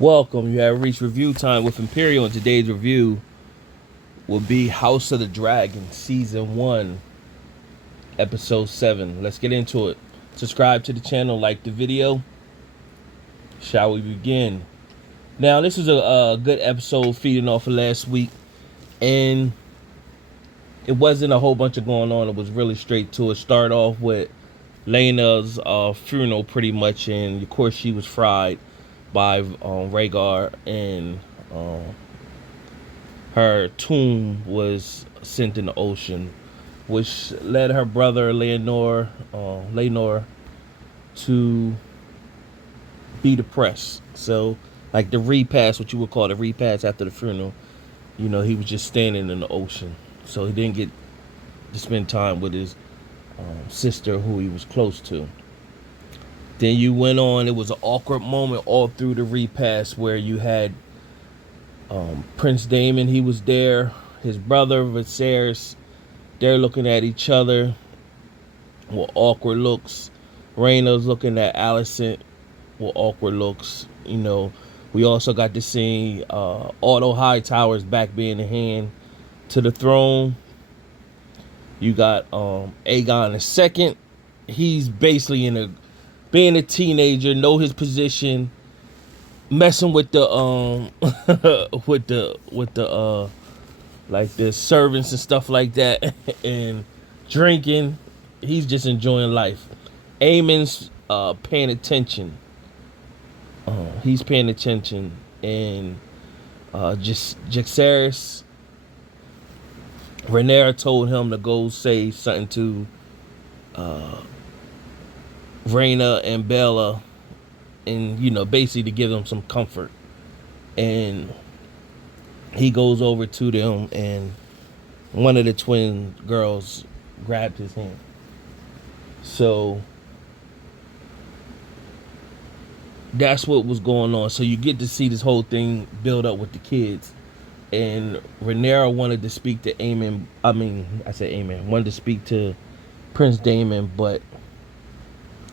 Welcome. You have reached review time with Imperial, and today's review will be House of the Dragon, Season 1, Episode 7. Let's get into it. Subscribe to the channel, like the video. Shall we begin? Now, this is a good episode feeding off of last week, and it wasn't a whole bunch of going on. It was really straight to it. Start off with Laena's funeral, pretty much, and of course she was fried by Vhagar, and her tomb was sent in the ocean, which led her brother Laenor to be depressed. So, like the repast, what you would call the repast after the funeral, he was just standing in the ocean, so he didn't get to spend time with his sister, who he was close to. Then you went on. It was an awkward moment all through the repast where you had Prince Daemon. He was there. His brother Viserys. They're looking at each other with awkward looks. Rhaenyra's looking at Alicent with awkward looks. We also got to see Otto Hightower's back being the hand to the throne. You got Aegon II. He's basically being a teenager, know his position, messing with the like the servants and stuff like that, and drinking. He's just enjoying life. Aemon's paying attention. He's paying attention, and just Jacaerys. Rhaenyra told him to go say something to Rhaena and Bella, and basically to give them some comfort. And he goes over to them, and one of the twin girls grabbed his hand. So that's what was going on. So you get to see this whole thing build up with the kids. And Rhaenyra wanted to speak to Aemon. Wanted to speak to Prince Daemon, but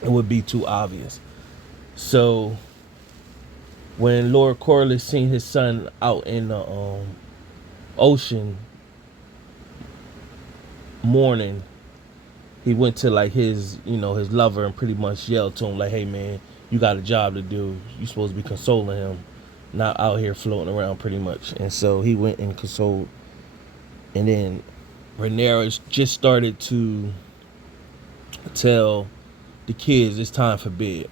it would be too obvious. So when Lord Corlys seen his son out in the ocean mourning, he went to like his lover and pretty much yelled to him like, "Hey man, you got a job to do. You supposed to be consoling him, not out here floating around," pretty much. And so he went and consoled. And then Rhaenyra just started to tell the kids it's time for bed,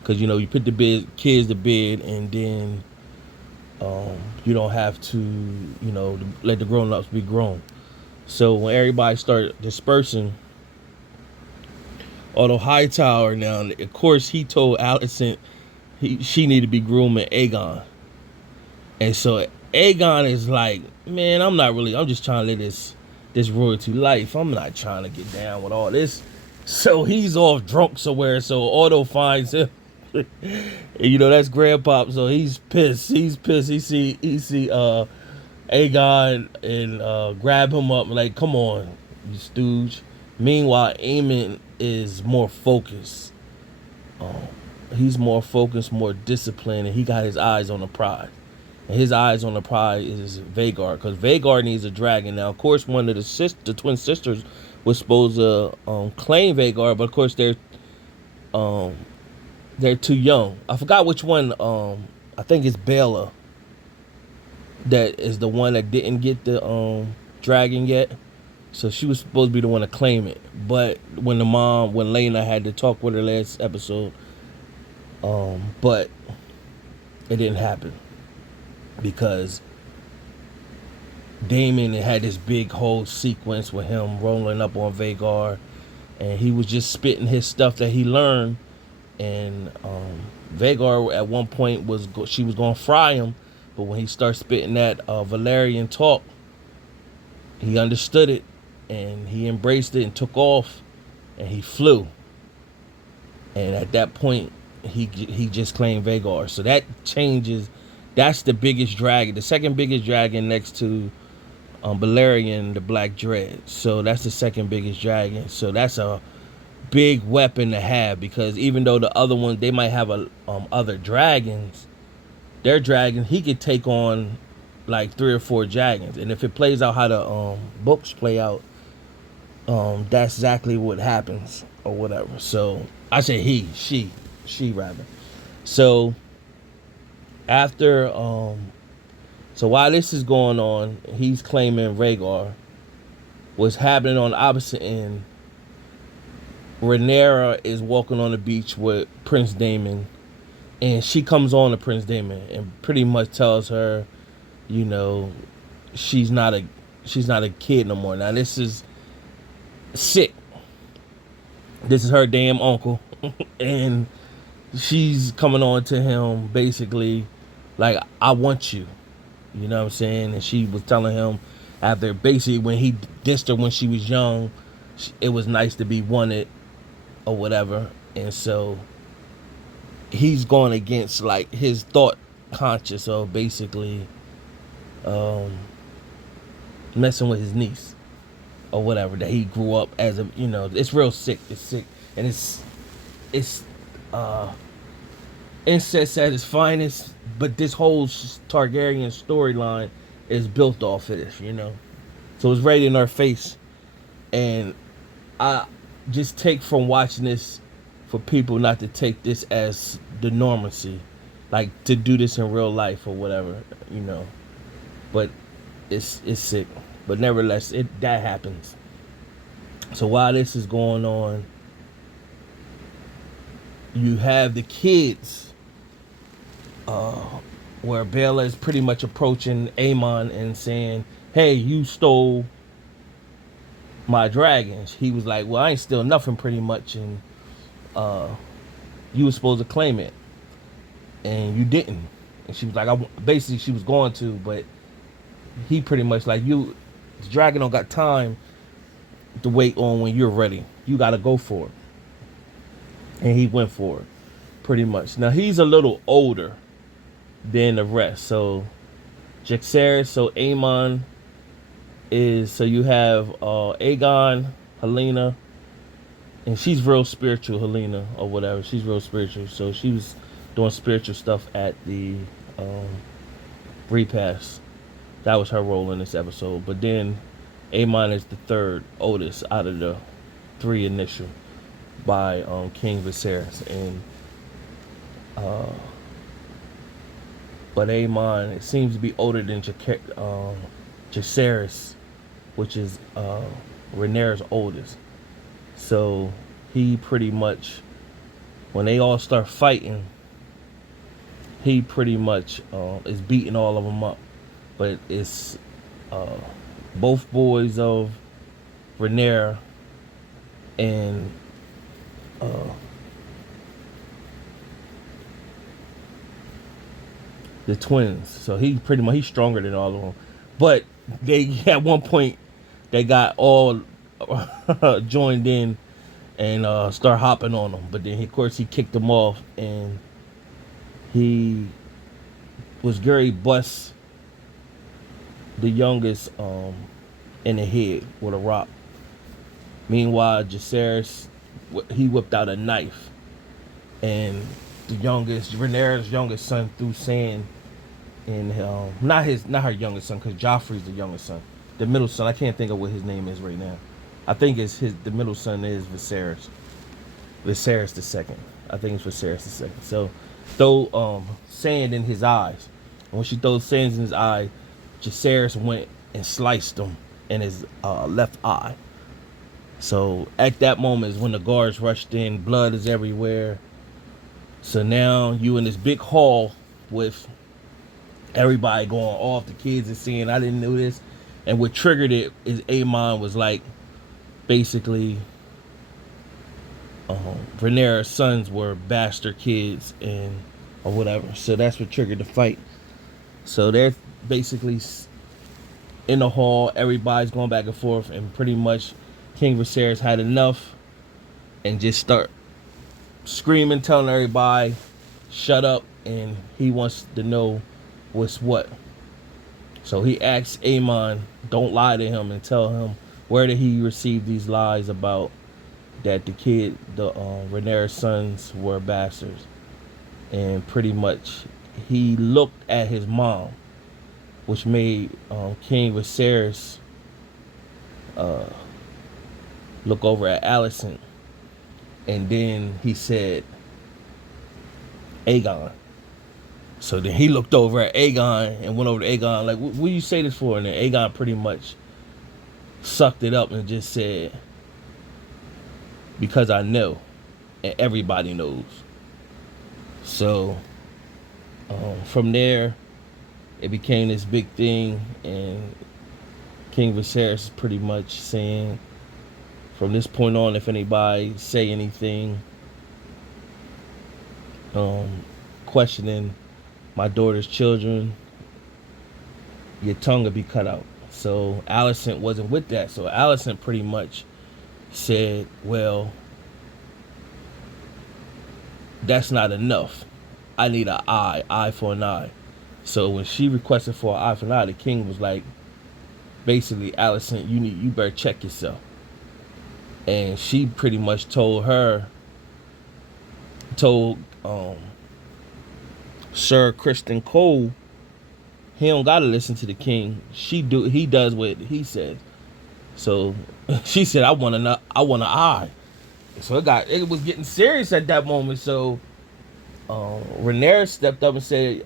because you put the kids to bed, and then you don't have to let the grown-ups be grown. So when everybody started dispersing, although Hightower, now of course he told Alicent she needed to be grooming Aegon, and so Aegon is like, man, I'm just trying to live this royalty life. I'm not trying to get down with all this. So he's off drunk somewhere. So Otto finds him. And, that's Grandpop. So he's pissed. He see Aegon and grab him up like, come on, you stooge. Meanwhile, Aemon is more focused. He's more focused, more disciplined, and he got his eyes on the prize. And his eyes on the prize is Vhagar, because Vhagar needs a dragon. Now, of course, one of the twin sisters was supposed to claim Vhagar, but of course they're too young. I forgot which one. I think it's Bella that is the one that didn't get the dragon yet. So she was supposed to be the one to claim it. But when Laena had to talk with her last episode, but it didn't happen, because Daemon had this big whole sequence with him rolling up on Vhagar, and he was just spitting his stuff that he learned. And Vhagar at one point she was gonna fry him, but when he started spitting that Valerian talk, he understood it, and he embraced it and took off, and he flew. And at that point, he just claimed Vhagar. So that changes. That's the biggest dragon, the second biggest dragon next to Balerion, the Black Dread. So that's the second biggest dragon. So that's a big weapon to have, because even though the other ones, they might have other dragons, their dragon, he could take on like 3 or 4 dragons. And if it plays out how the books play out, that's exactly what happens or whatever. So I say she rather. So after so while this is going on, he's claiming Rhaegar. What's happening on the opposite end, Rhaenyra is walking on the beach with Prince Daemon, and she comes on to Prince Daemon and pretty much tells her, you know, she's not a kid no more. Now this is sick. This is her damn uncle, and she's coming on to him basically like, I want you. You know what I'm saying? And she was telling him after basically when he dissed her when she was young, it was nice to be wanted or whatever. And so he's going against like his thought conscious of basically messing with his niece or whatever that he grew up as a, it's real sick. It's sick. And it's incest at its finest, but this whole Targaryen storyline is built off of this. So it's right in our face. And I just take from watching this for people not to take this as the normacy, like to do this in real life or whatever. But it's sick. But nevertheless, that happens. So while this is going on, you have the kids, where Baela is pretty much approaching Aemon and saying, "Hey, you stole my dragons." He was like, "Well, I ain't steal nothing, pretty much, and you were supposed to claim it, and you didn't." And she was like, basically, she was going to, but he pretty much like, the dragon don't got time to wait on when you're ready. You got to go for it. And he went for it, pretty much. Now, he's a little older than the rest. So, Jaxaris, so Aemon is, so you have Aegon, Helena, and she's real spiritual, Helena, or whatever. She's real spiritual. So, she was doing spiritual stuff at the repast. That was her role in this episode. But then Aemon is the third oldest out of the 3 initial by King Viserys. And but Aemon, it seems to be older than Jacaerys, which is Rhaenyra's oldest. So he pretty much, when they all start fighting, he pretty much is beating all of them up. But it's both boys of Rhaenyra and the twins. So he's stronger than all of them. But they, at one point, they got all joined in and start hopping on him. But then, of course, he kicked them off, and he was Gary Bus, the youngest, in the head with a rock. Meanwhile, Jacaerys, he whipped out a knife, and Rhaenyra's youngest son, threw sand in not her youngest son, because Joffrey's the youngest son. The middle son, I can't think of what his name is right now. I think the middle son is Viserys the second. I think it's Viserys the second. So throw sand in his eyes, and when she throws sand in his eye, Jacaerys went and sliced him in his left eye. So at that moment is when the guards rushed in. Blood is everywhere. So now you in this big hall with everybody going off. The kids are saying, "I didn't know this." And what triggered it is Aemon was like, basically, Rhaenyra's sons were bastard kids or whatever. So that's what triggered the fight. So they're basically in the hall. Everybody's going back and forth, and pretty much King Viserys had enough and just start screaming, telling everybody, shut up, and he wants to know what's what. So he asks Aemon, don't lie to him, and tell him where did he receive these lies about that the Rhaenyra's sons were bastards. And pretty much he looked at his mom, which made King Viserys look over at Alicent, and then he said Aegon. So then he looked over at Aegon and went over to Aegon like, "What do you say this for?" And then Aegon pretty much sucked it up and just said, "Because I know, and everybody knows." So from there, it became this big thing, and King Viserys is pretty much saying, from this point on, if anybody say anything questioning my daughter's children, your tongue will be cut out. So Alicent wasn't with that. So Alicent pretty much said, well, that's not enough. I need an eye for an eye. So when she requested for an eye for an eye, the king was like, basically, Alicent, you better check yourself. And she pretty much told Sir Kristen Cole, he don't gotta listen to the king. He does what he says. So she said, I want an eye. So it was getting serious at that moment. So Rhaenyra stepped up and said,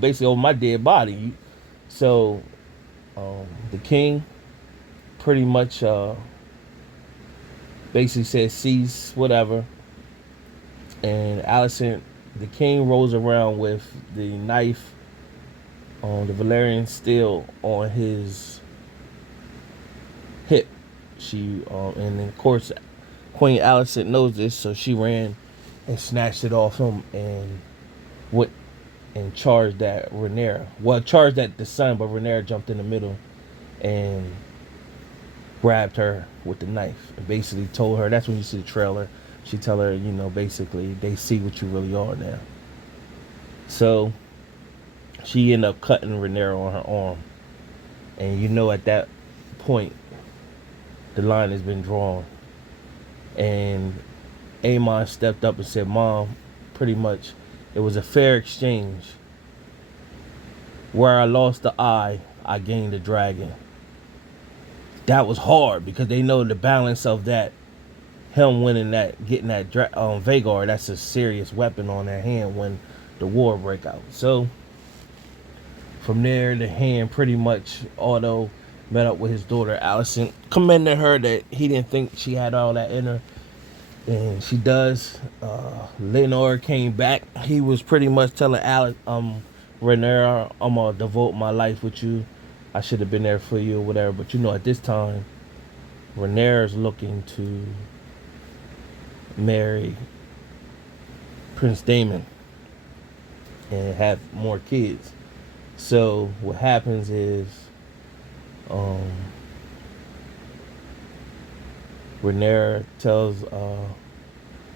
basically over my dead body. So the king pretty much basically said, cease, whatever. And Alicent, the king, rolls around with the knife, the Valyrian steel on his hip. And of course, Queen Alicent knows this, so she ran and snatched it off him and went and charged at Rhaenyra. Well, charged at the son, but Rhaenyra jumped in the middle and grabbed her with the knife and basically told her, that's when you see the trailer, she tell her, basically, they see what you really are now. So she ended up cutting Rhaenyra on her arm. And at that point, the line has been drawn. And Aemon stepped up and said, Mom, pretty much, it was a fair exchange. Where I lost the eye, I gained the dragon. That was hard because they know the balance of that. Him winning that, getting that Vhagar, that's a serious weapon on their hand when the war break out. So from there, the hand pretty much Otto met up with his daughter Alicent, commended her that he didn't think she had all that in her, and she does. Laenor came back. He was pretty much telling Rhaenyra, I'm gonna devote my life with you. I should have been there for you or whatever. But at this time, Rhaenyra's looking to marry Prince Daemon and have more kids. So what happens is Rhaenyra tells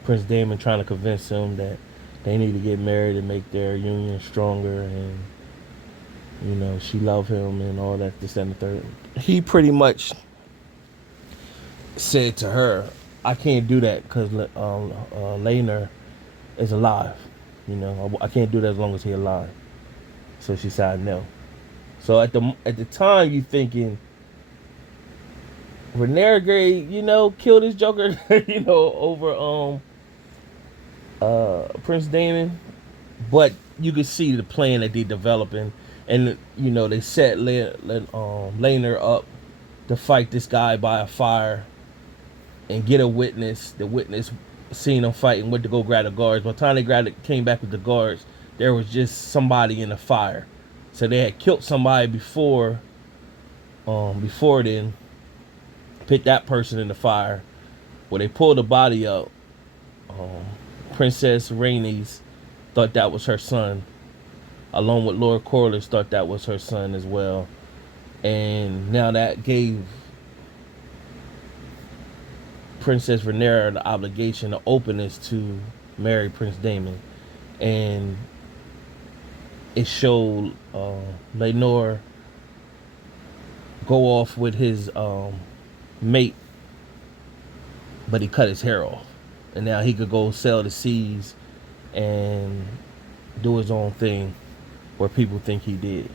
Prince Daemon, trying to convince him that they need to get married and make their union stronger, and she love him and all that, this and the third. He pretty much said to her, I can't do that because Laena is alive. I can't do that as long as he's alive. So she said, no. So at the time, you thinking Rhaenyra, killed his Joker, over Prince Daemon, but you could see the plan that they developing, and they set Laena up to fight this guy by a fire and get a witness. The witness seen them fighting, went to go grab the guards. By the time they came back with the guards, there was just somebody in the fire. So they had killed somebody before then, put that person in the fire. When they pulled the body up, Princess Rhaenys thought that was her son, along with Lord Corlys thought that was her son as well. And now that gave Princess Rhaenyra the obligation, the openness to marry Prince Daemon. And it showed Laenor go off with his mate, but he cut his hair off. And now he could go sail the seas and do his own thing where people think he did.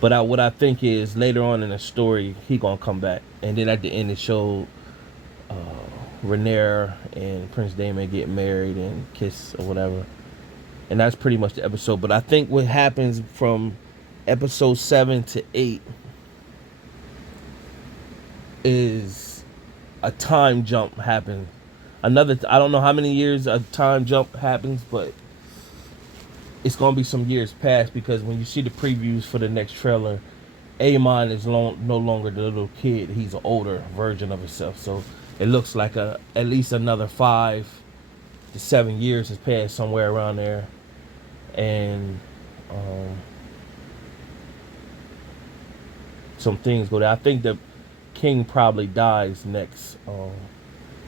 But what I think is later on in the story he gonna come back, and then at the end it showed Rhaenyra and Prince Daemon get married and kiss or whatever, and that's pretty much the episode. But I think what happens from episode 7 to 8 is a time jump happens. I don't know how many years a time jump happens, but it's gonna be some years past, because when you see the previews for the next trailer, Aemon is no longer the little kid. He's an older version of himself. So it looks like at least another 5 to 7 years has passed, somewhere around there. And some things go there. I think the king probably dies next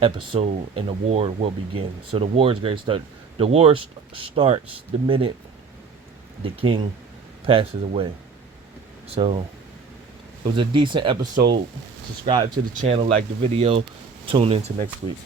episode, and the war will begin. So the war is going to start. The war starts the minute the king passes away. So it was a decent episode. Subscribe to the channel, like the video, tune into next week.